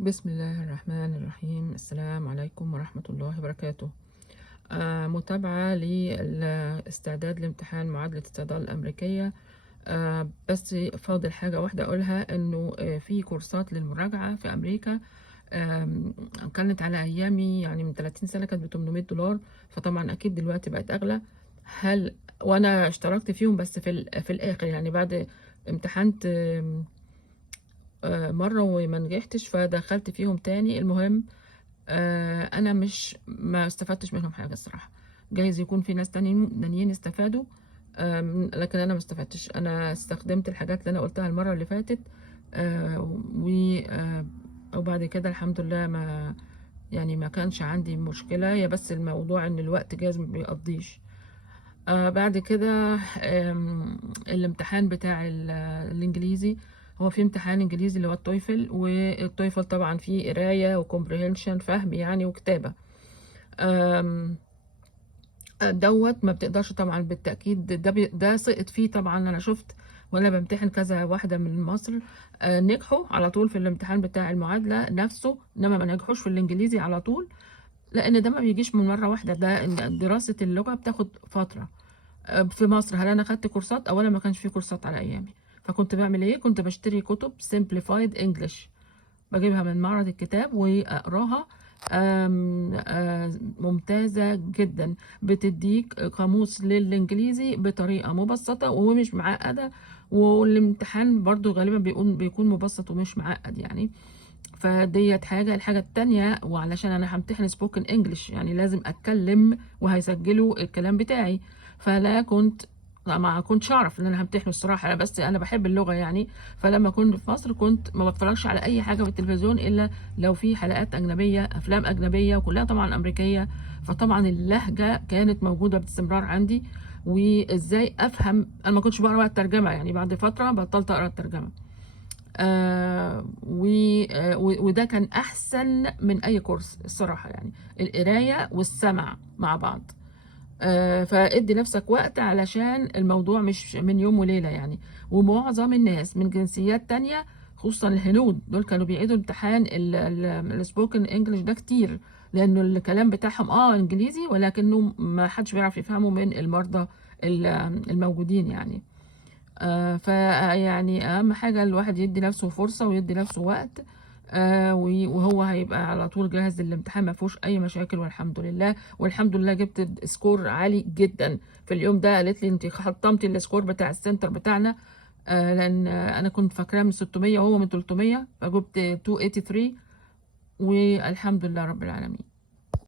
بسم الله الرحمن الرحيم. السلام عليكم ورحمة الله وبركاته. متابعة للاستعداد لامتحان معادلة الصيدلة الأمريكية. بس فاضل حاجة واحدة أقولها، إنه في كورسات للمراجعة في أمريكا. كانت على أيامي يعني من 30 سنة كانت ب $800، فطبعا أكيد دلوقتي بقت أغلى. وأنا اشتركت فيهم، بس في الآخر يعني بعد امتحنت مرة وما نجحتش، فدخلت فيهم تاني. المهم انا مش ما استفدتش منهم حاجه الصراحه. جايز يكون في ناس تانيين استفادوا، لكن انا ما استفدتش. انا استخدمت الحاجات اللي انا قلتها المره اللي فاتت، آه، و وبعد كده الحمد لله ما كانش عندي مشكله. هي بس الموضوع ان الوقت جايز ما بيقضيش. بعد كده الامتحان بتاع الانجليزي. هو في امتحان انجليزي اللي هو التويفل، والتويفل طبعا فيه قرايه وكومبريهنشن، فهم يعني وكتابه. آم، دوت ما بتقدرش طبعا بالتاكيد. ده سقط فيه طبعا. انا شفت وانا بمتحن كذا واحده من مصر نجحوا على طول في الامتحان بتاع المعادله نفسه، انما ما نجحوش في الانجليزي على طول، لان ده ما بيجيش من مره واحده. ده دراسه اللغه بتاخد فتره. في مصر هل انا خدت كورسات؟ اولا ما كانش في كورسات على ايامي. فكنت بعمل ايه؟ كنت بشتري كتب simplified English، بجيبها من معرض الكتاب واقراها. ممتازة جدا، بتديك قاموس للإنجليزي بطريقة مبسطة ومش معقدة. والامتحان برضو غالبا بيكون مبسط ومش معقد يعني. فديت الحاجة التانية، وعلشان أنا همتحن سبوكن انجلش يعني لازم أتكلم وهيسجلوا الكلام بتاعي. فلا كنت ما كنتش اعرف ان انا همتحنه الصراحه، بس انا بحب اللغه يعني. فلما كنت في مصر كنت ما بتفرجش على اي حاجه في التلفزيون الا لو في حلقات اجنبيه، افلام اجنبيه وكلها طبعا امريكيه. فطبعا اللهجه كانت موجوده باستمرار عندي. وازاي افهم؟ انا ما كنتش بقرا بقى الترجمه يعني، بعد فتره بطلت اقرا الترجمه. وده كان احسن من اي كورس الصراحه يعني، القرايه والسمع مع بعض. فادي نفسك وقت علشان الموضوع مش من يوم وليلة يعني. ومعظم الناس من جنسيات تانية، خصوصا الهنود، دول كانوا بيعيدوا امتحان السبوكن انجلش ده كتير، لانه الكلام بتاعهم انجليزي ولكنه ما حدش بيعرف يفهمه من المرضى الموجودين يعني. فيعني اهم حاجة الواحد يدي نفسه فرصة ويدي نفسه وقت. وهو هيبقى على طول جاهز للامتحان، ما فيهوش اي مشاكل والحمد لله. والحمد لله جبت سكور عالي جدا في اليوم ده. قالت لي انت حطمتي السكور بتاع السنتر بتاعنا، لان انا كنت فاكراه من 600 وهو من 300، فجبت 283. والحمد لله رب العالمين.